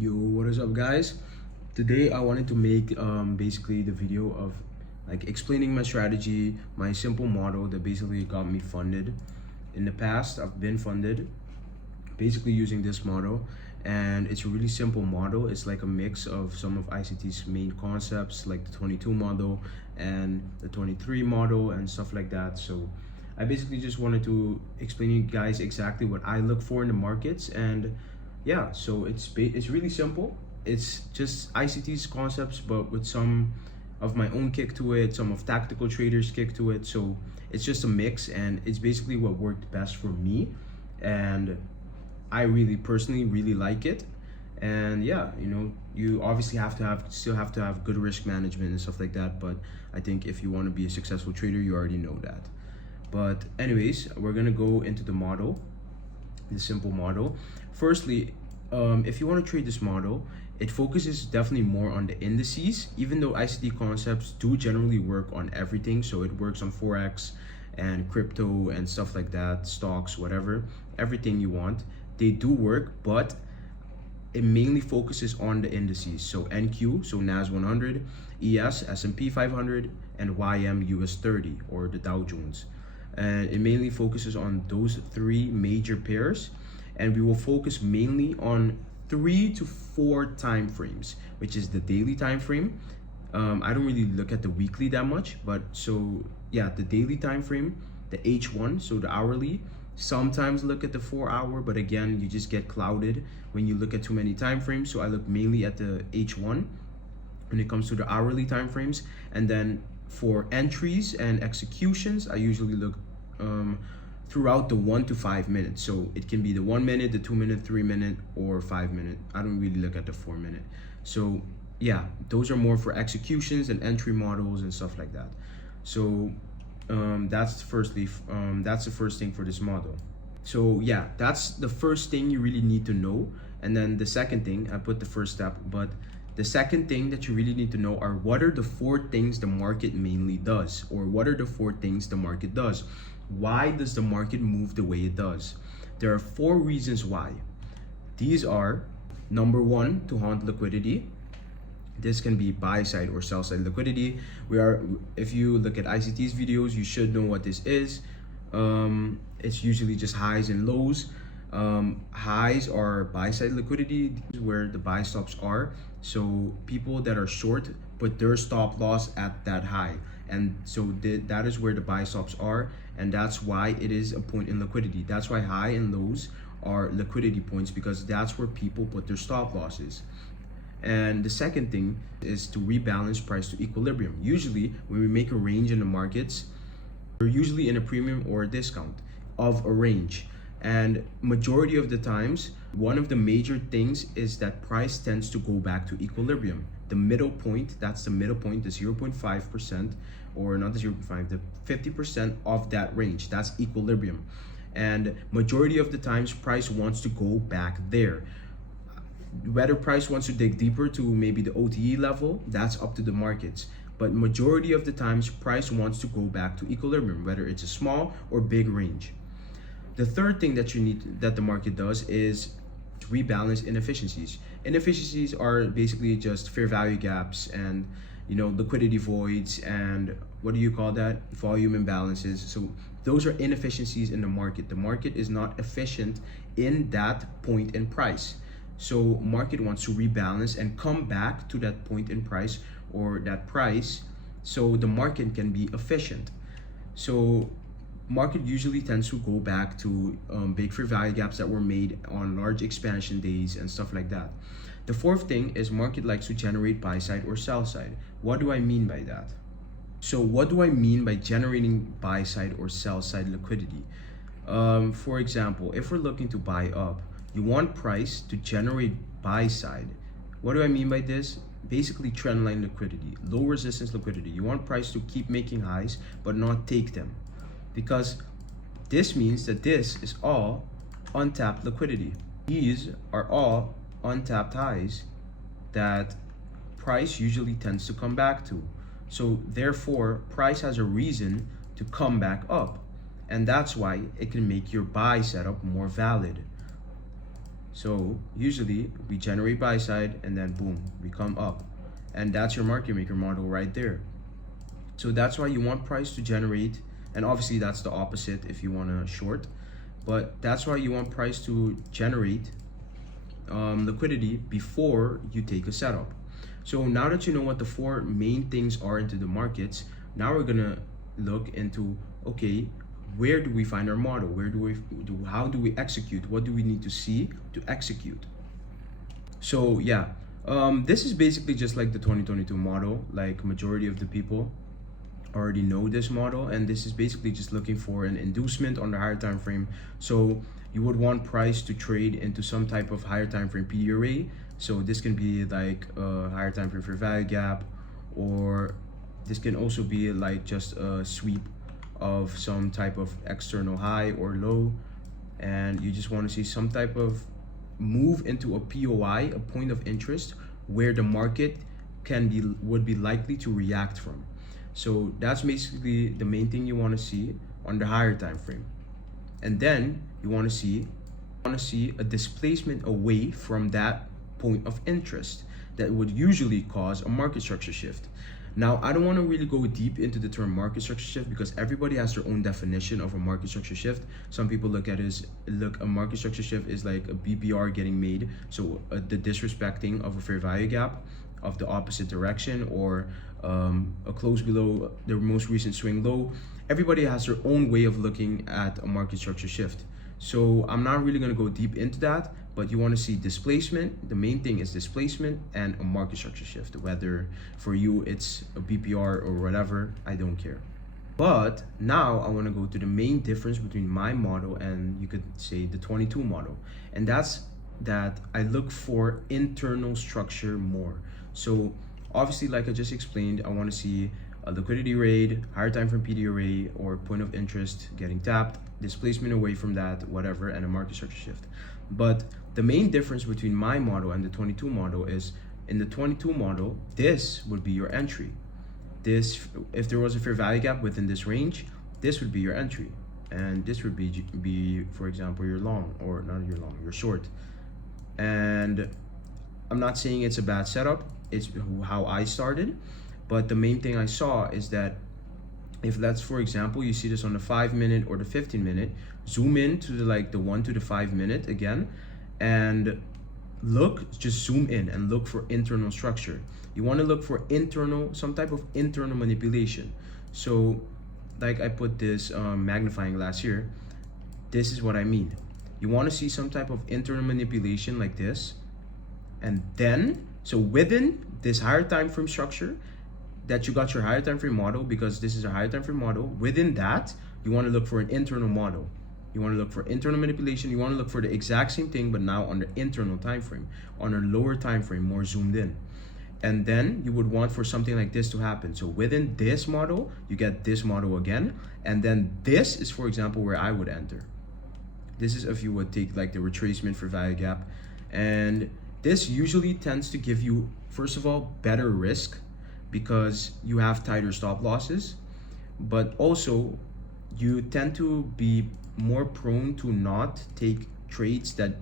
Yo, what is up, guys? Today I wanted to make basically the video of like explaining my strategy, my simple model that basically got me funded. In the past, I've been funded basically using this model, and it's a really simple model. It's like a mix of some of ICT's main concepts like the 22 model and the 23 model and stuff like that. So I basically just wanted to explain you guys exactly what I look for in the markets. And yeah, so it's really simple. It's just ICT's concepts but with some of my own kick to it, some of tactical traders kick to it. So it's just a mix, and it's basically what worked best for me, and I really personally really like it. And yeah, you obviously still have to have good risk management and stuff like that, but I think if you want to be a successful trader, you already know that. But anyways, we're gonna go into the model, the simple model. Firstly, if you want to trade this model, it focuses definitely more on the indices, even though ICT concepts do generally work on everything. So it works on Forex and crypto and stuff like that, stocks, whatever, everything you want. They do work, but it mainly focuses on the indices. So NQ, so NAS 100, ES, S&P 500, and YM US 30, or the Dow Jones. And it mainly focuses on those three major pairs, and we will focus mainly on 3 to 4 time frames, which is the daily time frame. I don't really look at the weekly that much, but so yeah, the daily time frame, the H1, so the hourly. Sometimes look at the 4 hour, but again, you just get clouded when you look at too many time frames. So I look mainly at the H1 when it comes to the hourly time frames. And then for entries and executions, I usually look throughout the 1 to 5 minutes. So it can be the 1 minute, the 2 minute, 3 minute, or 5 minute. I don't really look at the 4 minute. So yeah, those are more for executions and entry models and stuff like that. So that's the first thing for this model. So yeah, that's the first thing you really need to know. And then the second thing, I put the first step, but the second thing that you really need to know are what are the 4 things the market mainly does, or what are the 4 things the market does. Why does the market move the way it does? There are 4 reasons why. These are: number 1, to hunt liquidity. This can be buy side or sell side liquidity. If you look at ICT's videos, you should know what this is. It's usually just highs and lows. Highs are buy side liquidity, where the buy stops are. So people that are short put their stop loss at that high, and so that is where the buy stops are, and that's why it is a point in liquidity. That's why high and lows are liquidity points, because that's where people put their stop losses. And the second thing is to rebalance price to equilibrium. Usually when we make a range in the markets, we're usually in a premium or a discount of a range. And majority of the times, one of the major things is that price tends to go back to equilibrium. The middle point, that's the middle point, the 0.5%, or not the 0.5, the 50% of that range, that's equilibrium. And majority of the times, price wants to go back there. Whether price wants to dig deeper to maybe the OTE level, that's up to the markets. But majority of the times, price wants to go back to equilibrium, whether it's a small or big range. The third thing that the market does is to rebalance inefficiencies. Inefficiencies are basically just fair value gaps and liquidity voids and what do you call that? Volume imbalances. So those are inefficiencies in the market. The market is not efficient in that point in price. So market wants to rebalance and come back to that point in price, or that price, so the market can be efficient. So market usually tends to go back to big fair value gaps that were made on large expansion days and stuff like that. The fourth thing is market likes to generate buy side or sell side. What do I mean by that? So what do I mean by generating buy side or sell side liquidity? For example, if we're looking to buy up, you want price to generate buy side. What do I mean by this? Basically trendline liquidity, low resistance liquidity. You want price to keep making highs but not take them, because this means that this is all untapped liquidity. These are all untapped highs that price usually tends to come back to. So therefore, price has a reason to come back up, and that's why it can make your buy setup more valid. So usually we generate buy side and then boom, we come up. And that's your market maker model right there. So that's why you want price to generate, and obviously that's the opposite if you want to short, but that's why you want price to generate liquidity before you take a setup. So now that you know what the four main things are into the markets, now we're gonna look into, okay, where do we find our model? How do we execute? What do we need to see to execute? So yeah, this is basically just like the 2022 model. Like majority of the people already know this model, and this is basically just looking for an inducement on the higher time frame. So you would want price to trade into some type of higher time frame PD array. So this can be like a higher time frame fair value gap, or this can also be like just a sweep of some type of external high or low, and you just want to see some type of move into a POI, a point of interest, where the market would be likely to react from. So that's basically the main thing you want to see on the higher time frame. And then you want to see a displacement away from that point of interest that would usually cause a market structure shift. Now, I don't want to really go deep into the term market structure shift because everybody has their own definition of a market structure shift. Some people look at it as, a market structure shift is like a BPR getting made, so the disrespecting of a fair value gap of the opposite direction, or a close below the most recent swing low. Everybody has their own way of looking at a market structure shift. So I'm not really going to go deep into that, but you want to see displacement. The main thing is displacement and a market structure shift. Whether for you it's a BPR or whatever, I don't care. But now I want to go to the main difference between my model and, you could say, the 22 model. And that's that I look for internal structure more. So obviously, like I just explained, I want to see a liquidity raid, higher time frame PD array, or point of interest getting tapped, displacement away from that, whatever, and a market structure shift. But the main difference between my model and the 22 model is, in the 22 model, this would be your entry. This, if there was a fair value gap within this range, this would be your entry. And this would be for example, your long, or not your long, your short. And I'm not saying it's a bad setup, it's how I started. But the main thing I saw is that if that's, for example, you see this on the 5-minute or the 15-minute, zoom in to the 1 to the 5 minute again, and just zoom in and look for internal structure. You want to look for some type of internal manipulation. So like I put this magnifying glass here, this is what I mean. You want to see some type of internal manipulation like this, and then, so within this higher time frame structure that you got your higher time frame model, because this is a higher time frame model, within that you want to look for an internal model. You want to look for internal manipulation. You want to look for the exact same thing, but now on the internal time frame, on a lower time frame, more zoomed in. And then you would want for something like this to happen. So within this model, you get this model again, and then this is, for example, where I would enter. This is if you would take like the retracement for value gap, and this usually tends to give you, first of all, better risk because you have tighter stop losses, but also you tend to be more prone to not take trades that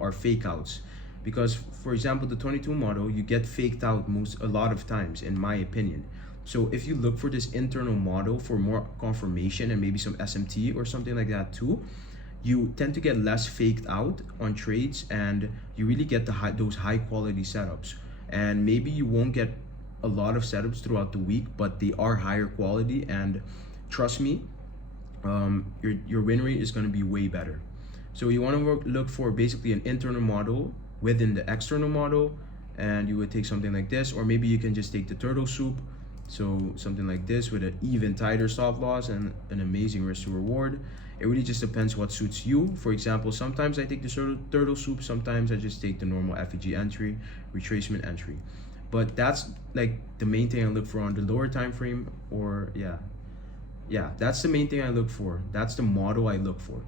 are fake outs. Because, for example, the 22 model, you get faked out a lot of times, in my opinion. So if you look for this internal model for more confirmation and maybe some SMT or something like that too, you tend to get less faked out on trades, and you really get those high quality setups. And maybe you won't get a lot of setups throughout the week, but they are higher quality, and trust me, your win rate is going to be way better. So you want to look for basically an internal model within the external model, and you would take something like this, or maybe you can just take the turtle soup, so something like this with an even tighter stop loss and an amazing risk to reward. It really just depends what suits you. For example, sometimes I take the turtle soup, sometimes I just take the normal FEG entry, retracement entry. But that's like the main thing I look for on the lower time frame, or yeah, that's the main thing I look for. That's the model I look for.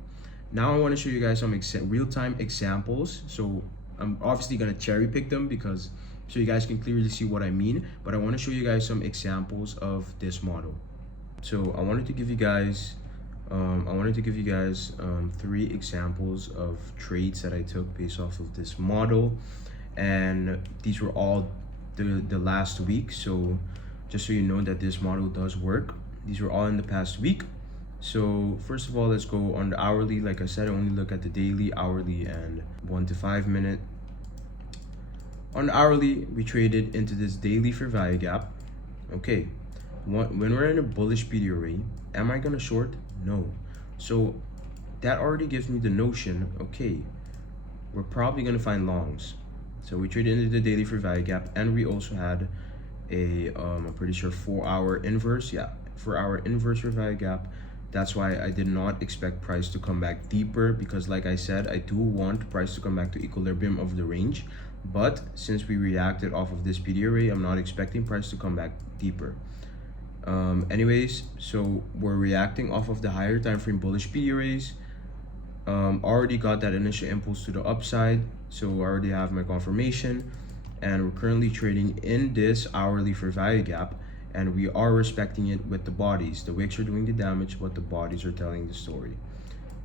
Now I want to show you guys some real-time examples. So I'm obviously going to cherry pick them because so you guys can clearly see what I mean, but I want to show you guys some examples of this model. So I wanted to give you guys I wanted to give you guys 3 examples of trades that I took based off of this model, and these were all the last week. So just so you know that this model does work, these were all in the past week. So first of all, let's go on the hourly. Like I said, I only look at the daily, hourly, and 1 to 5 minute. On the hourly, we traded into this daily fair value gap. Okay, when we're in a bullish PD array, am I gonna short? No. So that already gives me the notion, okay, we're probably gonna find longs. So we traded into the daily fair value gap, and we also had a I'm pretty sure 4-hour inverse. Yeah, 4-hour inverse fair value gap. That's why I did not expect price to come back deeper, because like I said, I do want price to come back to equilibrium of the range. But since we reacted off of this PD array, I'm not expecting price to come back deeper. Anyways, so we're reacting off of the higher time frame bullish PD arrays. Already got that initial impulse to the upside, so I already have my confirmation, and we're currently trading in this hourly fair value gap, and we are respecting it with the bodies. The wicks are doing the damage, but the bodies are telling the story.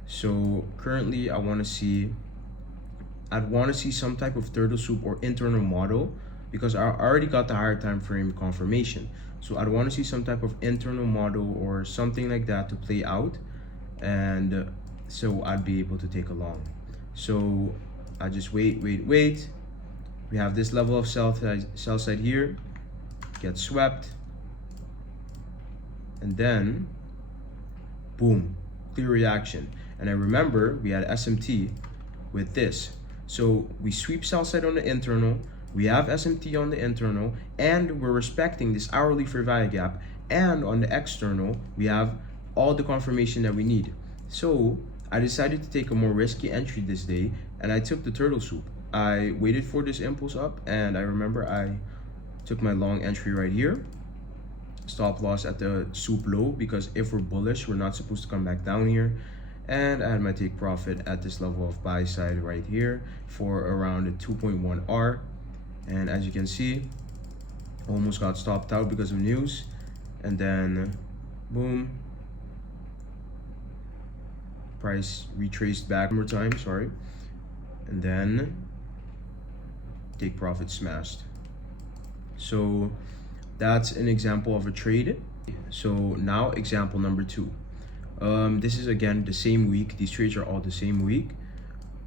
So currently I'd want to see some type of turtle soup or internal model, because I already got the higher time frame confirmation. So I'd want to see some type of internal model or something like that to play out, and so I'd be able to take a long. So I just wait. We have this level of sell side here, get swept, and then boom, clear reaction. And I remember we had SMT with this. So we sweep sell side on the internal, we have SMT on the internal, and we're respecting this hourly fair value gap, and on the external we have all the confirmation that we need. So I decided to take a more risky entry this day, and I took the turtle soup. I waited for this impulse up, and I remember I took my long entry right here. Stop loss at the soup low, because if we're bullish, we're not supposed to come back down here. And I had my take profit at this level of buy side right here for around a 2.1 R. And as you can see, almost got stopped out because of news. And then boom, price retraced back one more time, sorry. And then take profit smashed. So that's an example of a trade. So now example number 2. This is again the same week. These trades are all the same week.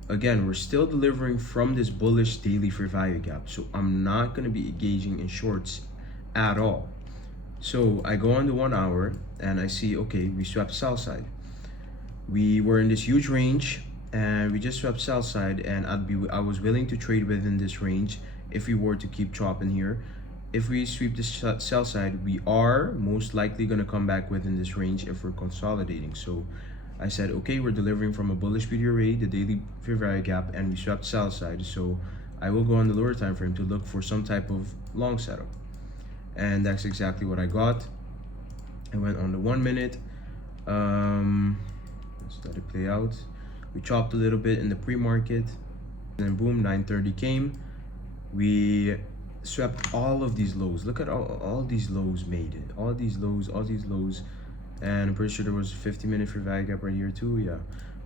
Again, we're still delivering from this bullish daily fair value gap. So I'm not going to be engaging in shorts at all. So I go on the 1 hour and I see, okay, we swept sell side. We were in this huge range and we just swept sell side, and I was willing to trade within this range if we were to keep chopping here. If we sweep this sell side, we are most likely going to come back within this range if we're consolidating. So I said, okay, we're delivering from a bullish PD array, the daily fair value gap, and we swept sell side. So I will go on the lower time frame to look for some type of long setup. And that's exactly what I got. I went on the 1 minute. Let's let it play out. We chopped a little bit in the pre-market. Then boom, 9:30 came. We swept all of these lows. Look at all these lows made it. All these lows. And I'm pretty sure there was a 50-minute fair value gap right here too, yeah.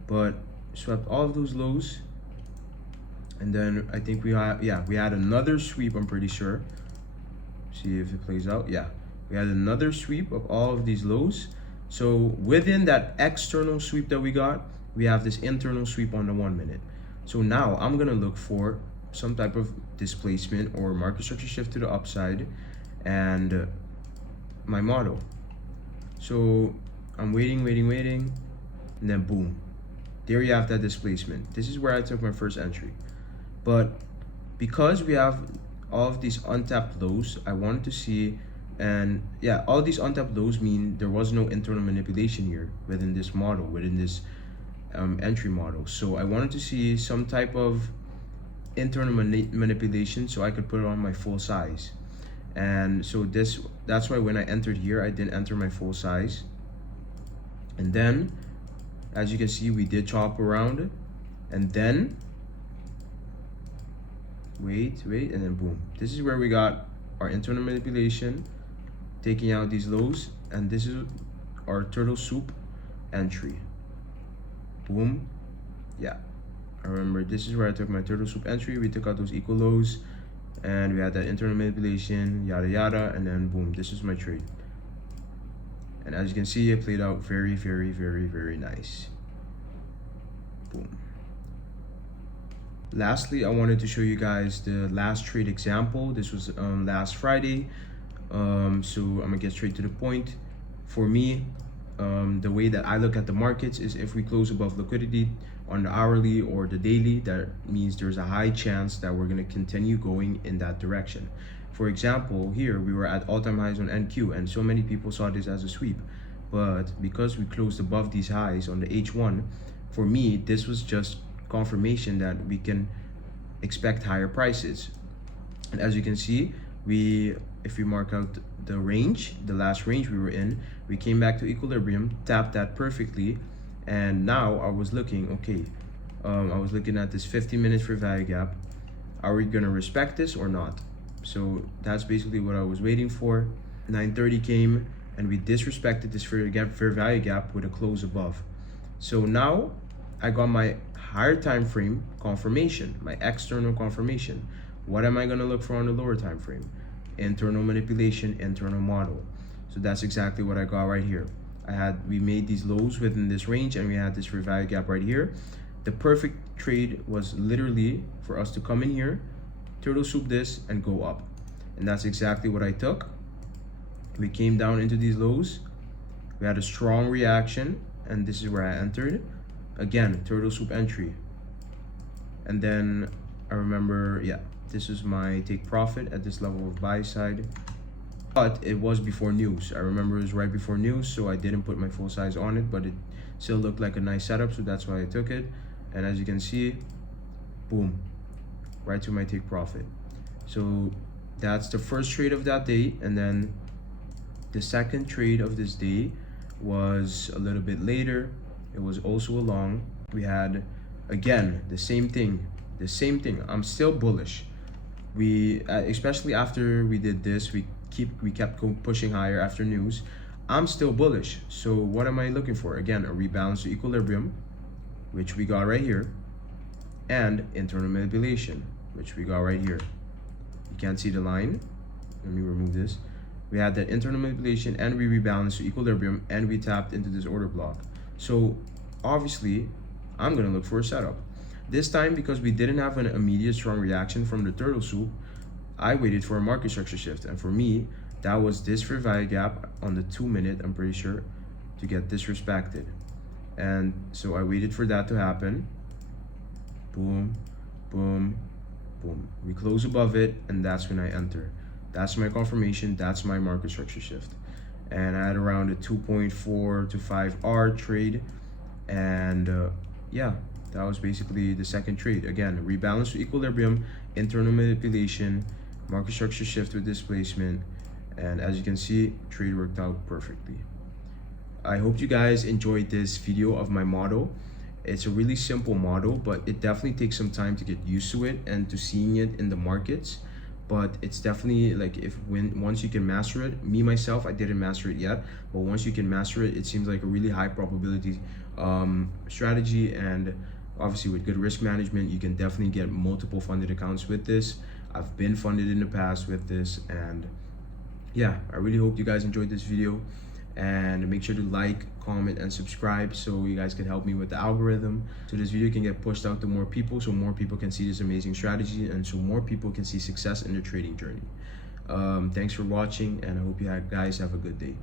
But swept all of those lows. And then I think we had another sweep, I'm pretty sure. See if it plays out. Yeah, we had another sweep of all of these lows. So within that external sweep that we got, we have this internal sweep on the 1 minute. So now I'm gonna look for some type of displacement or market structure shift to the upside and my model. So I'm waiting, and then boom, there you have that displacement. This is where I took my first entry. But because we have all of these untapped lows, I wanted to see, and yeah, all these untapped lows mean there was no internal manipulation here within this model, within this entry model. So I wanted to see some type of internal manipulation so I could put it on my full size. And so that's why when I entered here, I didn't enter my full size. And then as you can see, we did chop around, and then wait, and then boom, this is where we got our internal manipulation, taking out these lows, and this is our turtle soup entry. Boom. Yeah, I remember this is where I took my turtle soup entry. We took out those equal lows and we had that internal manipulation, yada yada, and then boom, this is my trade. And as you can see, it played out very, very, very, very nice. Boom. Lastly, I wanted to show you guys the last trade example. This was last Friday. So I'm gonna get straight to the point. For me, the way that I look at the markets is if we close above liquidity on the hourly or the daily, that means there's a high chance that we're going to continue going in that direction. For example, here we were at all-time highs on NQ and so many people saw this as a sweep, but because we closed above these highs on the H1, for me this was just confirmation that we can expect higher prices. And as you can see, if we mark out the range, the last range we were in, we came back to equilibrium, tapped that perfectly, and now I was looking, okay, I was looking at this 50 minutes for value gap. Are we gonna respect this or not? So that's basically what I was waiting for. 9:30 came and we disrespected this fair value gap with a close above. So now I got my higher time frame confirmation, my external confirmation. What am I gonna look for on the lower time frame? Internal manipulation, internal model. So that's exactly what I got right here. We made these lows within this range and we had this fair value gap right here. The perfect trade was literally for us to come in here, turtle soup this and go up. And that's exactly what I took. We came down into these lows. We had a strong reaction and this is where I entered. Again, turtle soup entry. And then I remember, yeah, this is my take profit at this level of buy side. But it was before news. I remember it was right before news, so I didn't put my full size on it, but it still looked like a nice setup, so that's why I took it. And as you can see, boom, right to my take profit. So that's the first trade of that day. And then the second trade of this day was a little bit later. It was also a long. We had, again, the same thing. I'm still bullish. Especially after we did this, we kept pushing higher after news. I'm still bullish. So what am I looking for? Again, a rebalance to equilibrium, which we got right here, and internal manipulation, which we got right here. You can't see the line. Let me remove this. We had that internal manipulation and we rebalanced to equilibrium and we tapped into this order block. So obviously, I'm gonna look for a setup. This time, because we didn't have an immediate strong reaction from the turtle soup, I waited for a market structure shift. And for me, that was this fair value gap on the 2 minute, I'm pretty sure, to get disrespected. And so I waited for that to happen. Boom, boom, boom. We close above it and that's when I enter. That's my confirmation, that's my market structure shift. And I had around a 2.4 to 5 R trade. And yeah, that was basically the second trade. Again, rebalance to equilibrium, internal manipulation, market structure shift with displacement. And as you can see, trade worked out perfectly. I hope you guys enjoyed this video of my model. It's a really simple model, but it definitely takes some time to get used to it and to seeing it in the markets. But it's definitely like once you can master it, me myself, I didn't master it yet, but once you can master it, it seems like a really high probability strategy. And obviously with good risk management, you can definitely get multiple funded accounts with this. I've been funded in the past with this. And yeah, I really hope you guys enjoyed this video, and make sure to like, comment, and subscribe so you guys can help me with the algorithm, so this video can get pushed out to more people, so more people can see this amazing strategy and so more people can see success in their trading journey. Thanks for watching, and I hope you guys have a good day.